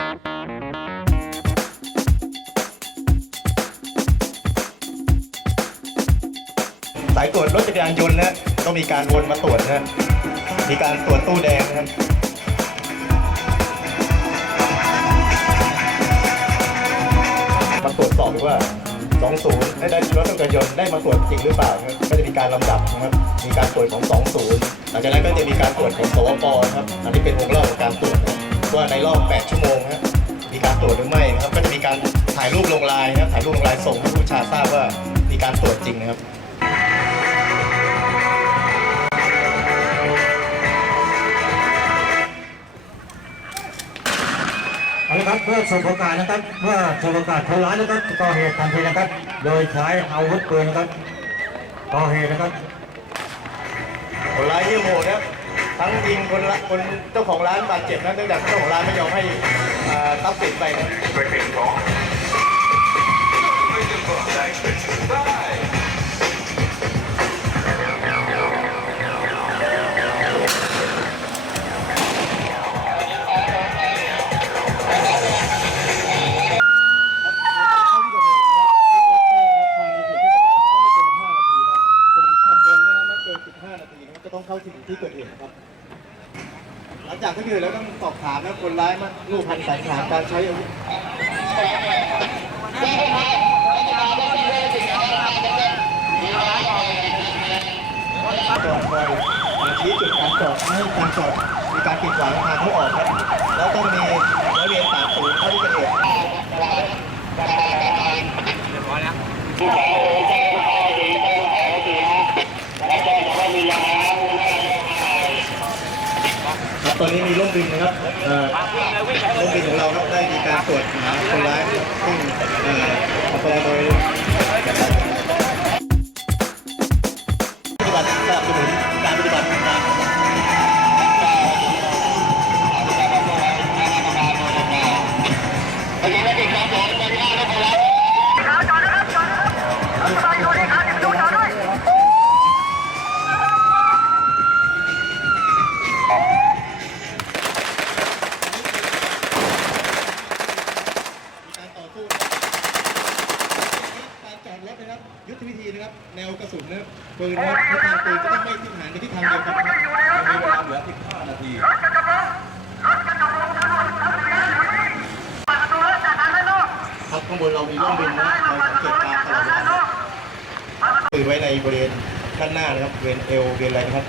สายตรวจรถจักรยานยนต์นะต้องมีการวนมาตรวจนะมีการตรวจตู้แดงนะครับมาตรวจสอบดูว่า20ได้ได้รถจักรยานยนต์ได้มาตรวจจริงหรือเปล่าครับก็จะมีการลำดับนะครับมีการตรวจของ 20 หลังจากนั้นก็จะมีการตรวจของสวปนะครับอันนี้เป็นวงเล่าของการตรวจว่าในรอบ 8 ชั่วโมง ตรวจหรือไม่นะครับ ก็จะมีการถ่ายรูปลงไลน์นะครับถ่ายรูปลงไลน์ส่งให้ผู้ชาทราบว่ามีการตรวจจริงนะครับเอาละครับเพื่อสบโอกาสนะครับเพื่อสบโอกาสคนร้ายนะครับก่อเหตุทันทีนะครับ โดยใช้อาวุธปืนนะครับก่อเหตุนะครับคนร้ายที่โหดนะครับ ทั้งยิงคนละคนเจ้าของร้านบาดเจ็บนะเนื่องจากเจ้าของร้านไม่ยอมให้อ่าทรัพย์สินไปนะจะ หลังจากที่เกิดแล้วต้องสอบถามนะคนร้ายมาลูกพันสายถามการใช้อาวุธจอดคอยชี้จุดการจอดให้การจอดมีการกีดขวางทางเข้าออกครับแล้วต้องมีร้อยเวรสามศูนย์เข้าที่เกิดเหตุครับ ตอนนี้มีร่มบินนะครับร่มบินของเราครับได้มีการตรวจหาคนร้ายซึ่งเอ่อออกไปโดย ปืนครับทิศทางปืนจะต้องไม่ทิศทางไปทิศทางเดียวกันนะครับมีเวลาเหลือ 15 นาทีครับข้างบนเรามีร่มบินนะคอยสังเกตการตลอดเวลาปืนไว้ในบริเวณด้านหน้านะครับบริเวณเอวบริเวณอะไรนะครับ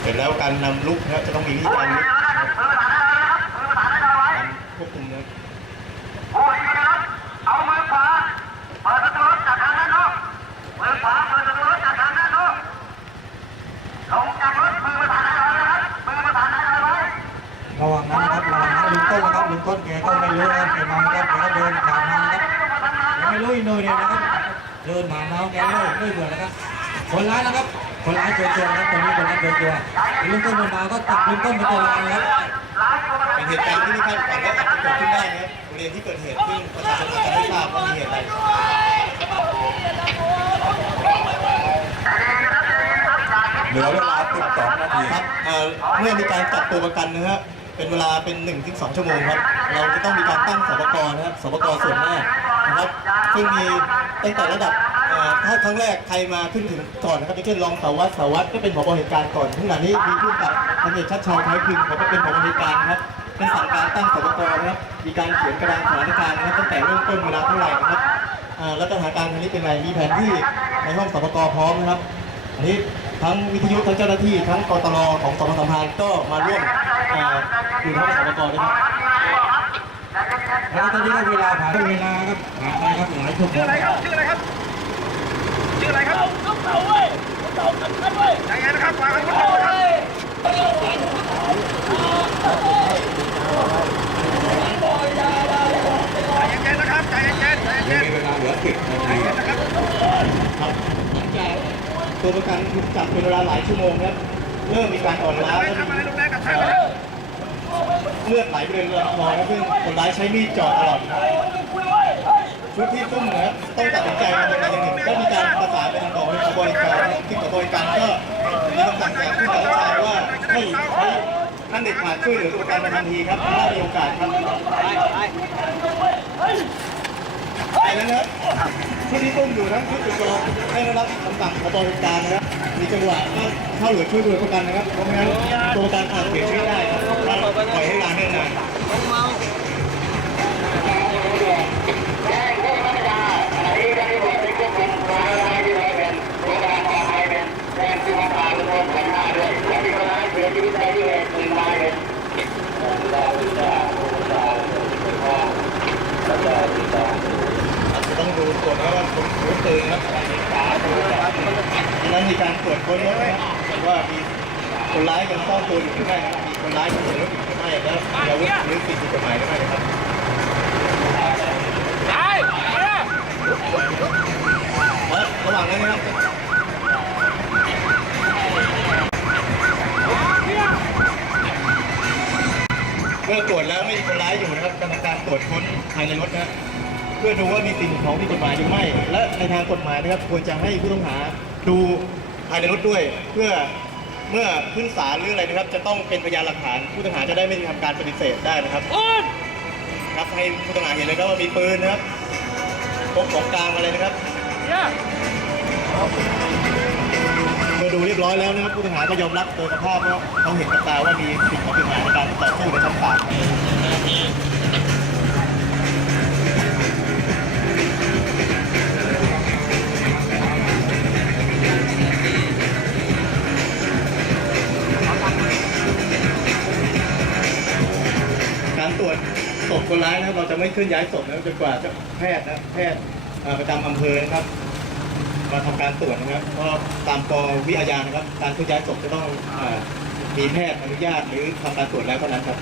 เสร็จแล้วการนำลุกนะครับจะต้องมีวิธีการลุกนะครับการควบคุมนะครับ เดินผ่านน้องแกเลยไม่เบื่อนะครับ คนร้ายนะครับ คนร้ายเจอตัวนะครับตอนนี้คนร้ายเจอตัวลุงต้นเดินมาก็จับลุงต้นเป็นตัวร้ายนะครับเป็นเหตุการณ์ที่ไม่คาดฝันว่าอาจจะเกิดขึ้นได้นะครับบริเวณที่เกิดเหตุซึ่งประชาชนอาจจะไม่ทราบว่ามีเหตุอะไรเหลือเวลา12นาทีครับเอ่อเมื่อมีการจับตัวประกันนะฮะเป็นเวลาเป็น1ถึง2ชั่วโมงครับ เราจะต้องมีการตั้งสปกนะครับสปกส่วนหน้านะครับ ซึ่งมี ตั้งแต่ระดับถ้าครั้งแรกใครมาขึ้นถึงก่อนนะครับอย่างเช่นรองสารวัตรสารวัตรก็เป็นผบเหตุการณ์ก่อนขณะนี้มีผู้กับพันเอกชัดชัยท้ายพึงเขาก็เป็นผบเหตุการณ์ครับเป็นสั่งการตั้งสปกนะครับมีการเขียนกระดานสถานการณ์นะครับตั้งแต่เริ่มต้นเวลาเท่าไหร่นะครับแล้วสถานการณ์ครั้งนี้เป็นไรมีแผนที่ในห้องสปกพร้อมนะครับอันนี้ทั้งวิทยุทั้งเจ้าหน้าที่ทั้งกตรของสมสัมพันธ์ก็มาร่วมอยู่ในห้องสปกด้วยครับ แล้วตอนนี้ก็เวลาผ่านไปเวลาครับผ่านไปครับหลายชั่วโมงชื่ออะไรครับชื่ออะไรครับชื่ออะไรครับเต่าเว้ยเต่ากันกันเว้ยใจเย็นะครับวางอาวุธนะครับใจเย็นๆนะครับใจเย็นๆใจเย็นมีเวลาเหลือสิบนาทีครับหลังจากตัวประกันถูกจับเป็นเวลาหลายชั่วโมงครับเริ่มมีการอ่อนล้าแล้วทำอะไรรุนแรงกับท่าน เลือดไหลบริเวณลำคอครับซึ่งคนร้ายใช้มีดจ่อตลอดชุดที่ซุ่มนะครับต้องตัดสินใจมาเป็นการอย่างหนึ่งก็มีการประสานไปทางกองบริการนะครับที่กองบริการก็มีคำสั่งจากผู้บัญชากาว่าให้ใช้ท่านเด็ดขาดช่วยเหลือตัวกันในทันทีครับถ้ามีโอกาสครับไปแล้วนะชุดที่ตุ้มอยู่ทั้งชุดจุดโจมให้ได้รับคำสั่งของบริการนะครับมีจังหวะก็เข้าเหลือช่วยเหลือประกันนะครับเพราะไม่งั้นตัวกันอาจเสียชีวิตได้ครับ ต้องดูตัวจนะว่าคนถือปืนครับมีฝาปืนครับดังนั้นมีการตรวจค้นนะครับว่ามีคนร้ายยังซ่อนตัวอยู่หรือไม่นมีคนร้ายยันอยู่หรือไม่แล้ว มีอาวุธหรือสิ่งผิดกฎหมายหรือไม่ครับและระหว่างนั้นนะครับเมื่อตรวจแล้วไม่มีคนร้ายอยู่นะครับกำลังการตรวจค้นภายในรถนะเพื่อดูว่ามีสิ่งของผิดกฎหมายหรือไม่ และในทางกฎหมายนะครับควรจะให้ผู้ต้องหาดูภายในรถด้วย เพื่อ เมื่อขึ้นศาลหรืออะไรนะครับ จะต้องเป็นพยานหลักฐานผู้ต้องหาจะได้ไม่ทำการปฏิเสธได้นะครับครับให้ผู้ต้องหาเห็นเลยครับว่ามีปืนนะครับพกของกลางอะไรนะครับเมื่อดูเรียบร้อยแล้วนะครับผู้ต้องหาก็ยอมรับโดยสภาพว่าเขาเห็นกับตาว่ามีสิ่งของผิดกฎหมายในการต่อสู้ในชั้นศาล พคนร้ายนะครับเราจะไม่เคลื่อนย้ายศพนะครับจนกว่าจะแพทย์นะแพทย์ประจำอำเภอนะครับมาทำการตรวจนะครับเพราะตามปวิอาญานะครับ การเคลื่อนย้ายศพจะต้องอมีแพทย์อนุญาตหรือทำการตรวจแล้วเท่านั้นครับ